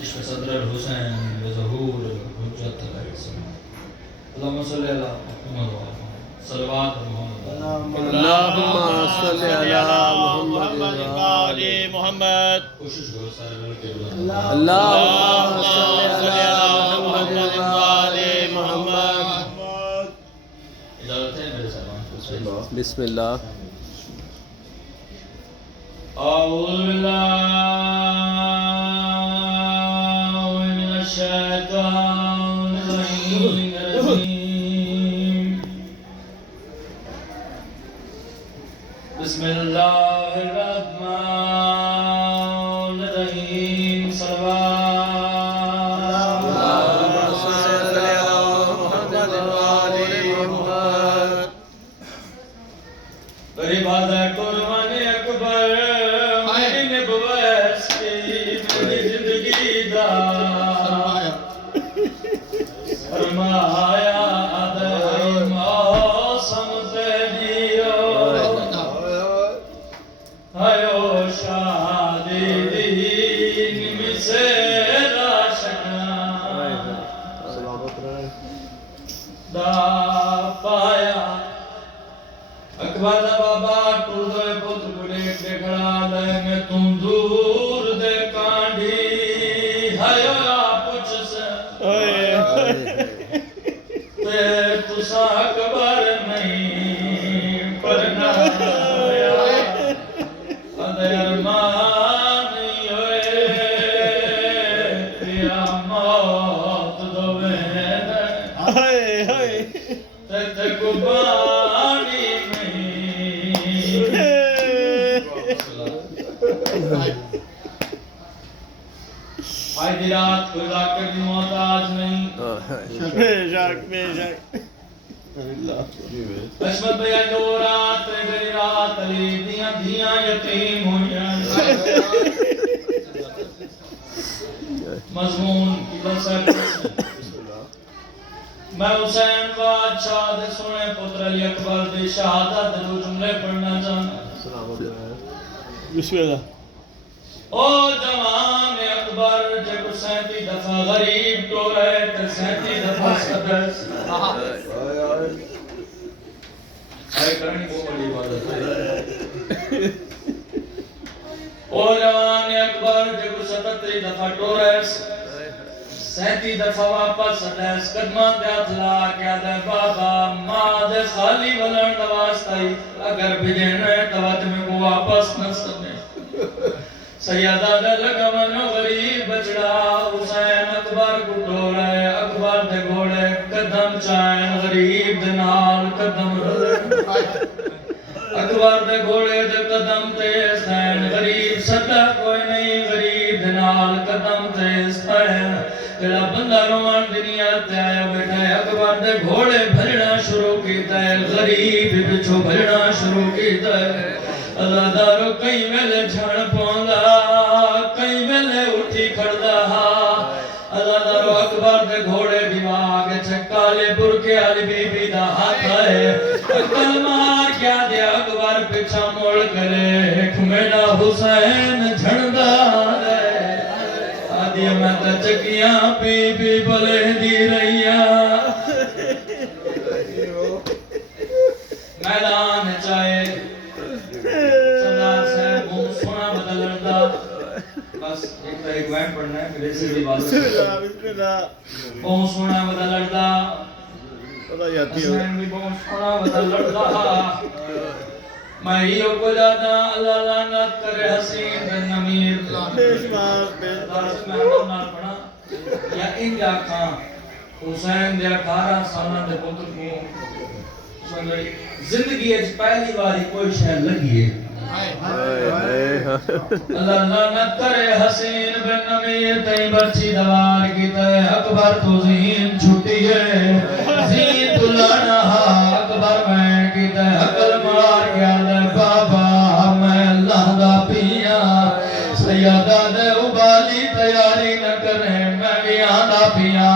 عشق صدر الحسین بظہور حجت الاسلام اللہم صلی اللہ محمد و صلوات محمد اللہم صلی علی محمد و آل محمد. کوشش کرو سارے مل کے بلند اللہم صلی علی محمد و آل محمد. اجازت ہے میرے سلام. بسم اللہ. أعوذ بالله من الشيطان الرجيم. بسم الله الرحمن الرحيم. اکبر دا بابا ٹول دوے پتر کو لیٹ دے کھڑا لے میں تم دور دے کانڈی ہائیو آپ پوچھ سے تے تسا اکبر نہیں پڑھنا یا ادھے ارمان نہیں ہوئے پیا موت دوے تے تے قبانی آئی دی رات کوئی ذاکر کی محتاج نہیں. بے شک بے شک. عصمت بھیا جو رات گئی رات علی دیاں دیاں یتیم ہویاں. مضمون کی بسر میں حسین بادشاہ دے سنے پتر علی اکبر دی شہادت دو جملے پڑھنا چاہنا. بسم اللہ. او جوان اکبر جب 37 دفعہ غریب تو رہے تو 37 دفعہ صدر آئے کرنی کو بڑی عبادت ہے. او جوان اکبر جب 37 دفعہ تو رہے 37 دفعہ واپس صدر قدمہ دے اتلا کیا دے بابا ماں دے خالی ولن دواستی اگر بجینے توجہ میں کو واپس نہ سنے. سیدہ دے لگا منو غریب بچڑا حسین اکبر کو ڈورے اکبر دے گھوڑے قدم چائن غریب دے نال قدم رلے. اکبر دے گھوڑے دے قدم تیز تین غریب صدا کوئی نہیں غریب دے نال قدم تیز تین. جڑا بندہ روان دنیا تے آیا بیٹھا ہے اکبر دے گھوڑے بھرنا شروع کیتا ہے غریب بچھو بھرنا شروع کیتا ہے. اللہ دارو کئی ویلے جھڑ پوندا کئی ویلے اٹھی کھڑدا. اللہ دارو اکبر دے گھوڑے دیوا کے چھکالے برکے علی بی بی دا ہاتھ ہے. عقل مار کیا دے اکبر پیچھا موڑ کرے میرا حسین جھڑدا ہے. آدھی میں تا چکیاں پی پی بلے دی رہیاں میدان چاہے بس ایک وائن پڑھنا ہے میرے سے بھی بات. بہت سونا بدا لڑدا حسین بھی بہت سونا بدا لڑدا. میں ہیو کو جاتا اللہ لعنت کرے حسین بن نمیر. درس میں نال پڑھا یا ان دیا کھاں حسین دیا کھارا سانا دے پتر کو زندگی اچ پہلی باری کوئی شہر لگی ہے. اللہ لعنت کرے حسین بن نمیر تئی برچی دوار کی تے اکبر تو ذہین چھٹی ہے زین تلانا اکبر میں کی تے عقل مار گیا دے بابا میں اللہ دا پیا. سیدہ دے ابالی تیاری نہ کرے میں بھی آندا پیا.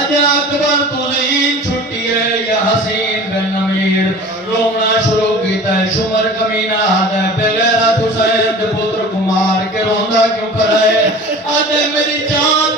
اجا اکبر تو ذہین چھٹی ہے یا حسین بن نمیر رونا شروع کیتا ہے. شمر کمینہ آدھے بغیرت حسین دے پتر کو مار کے روندا کیوں کرے. آدھے میری جان